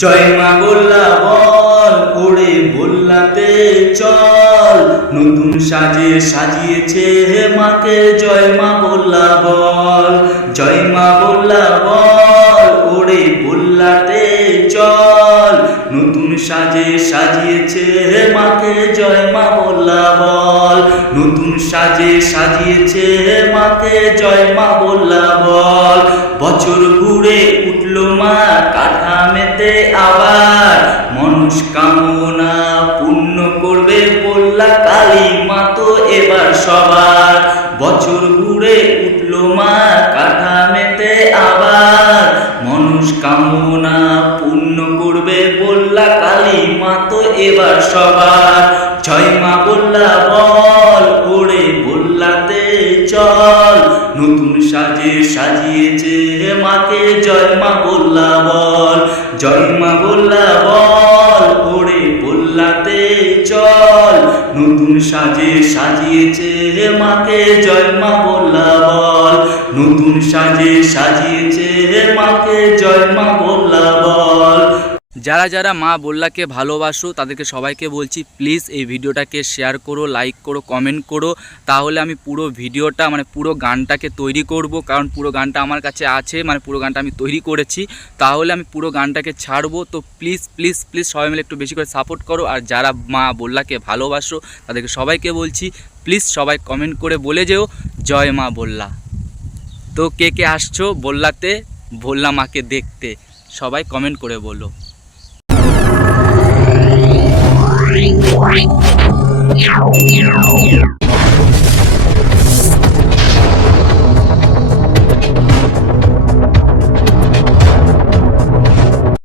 জয় মা বল্লা বল ওরে বল্লাতে চল, নতুন সাজে সাজিয়েছে হে মাকে জয় মা বল্লা বল। জয় মা বল্লা বল ওরে বল্লাতে চল, নতুন সাজে সাজিয়েছে হে মাকে জয় মা বল্লা বল। নতুন সাজে সাজিয়েছে হে মাকে জয় মা বল্লা বল। বছর ঘুরে উঠলো মা কাঠামেতে আবার, মনস্কামনা পূর্ণ করবে বল্লা কালী মা তো এবার সবার। বছর ঘুরে উঠলো মা কাঠামেতে আবার, মনস্কামনা পূর্ণ করবে বল্লা কালী মা তো এবার সবার। জয় মা বল্লা বল ওরে বল্লাতে চল, নতুন সাজে সাজিয়েছে মাকে জয় মা বল্লা বল। জয় মা বল্লা বল ওরে বল্লাতে চল, নতুন সাজে সাজিয়েছে মাকে জয় মা বল্লা বল। নতুন সাজে সাজিয়েছে মাকে জয় মা বল্লা বল। যারা যারা মা বল্লাকে ভালোবাসো তাদেরকে সবাইকে বলছি প্লিজ এই ভিডিওটাকে শেয়ার করো, লাইক করো, কমেন্ট করো, তাহলে আমি পুরো ভিডিওটা পুরো গানটাকে তৈরি করব। কারণ পুরো গানটা আমার কাছে আছে, পুরো গানটা আমি তৈরি করেছি, তাহলে আমি পুরো গানটাকে ছাড়বো। তো প্লিজ প্লিজ প্লিজ সবাই মিলে একটু বেশি করে সাপোর্ট করো। আর যারা মা বল্লাকে ভালোবাসো তাদেরকে সবাইকে বলছি প্লিজ সবাই কমেন্ট করে বলে যেও জয় মা বল্লা। তো কে কে আসছো বল্লাতে বল্লা মাকে দেখতে, সবাই কমেন্ট করে বলো। Wow.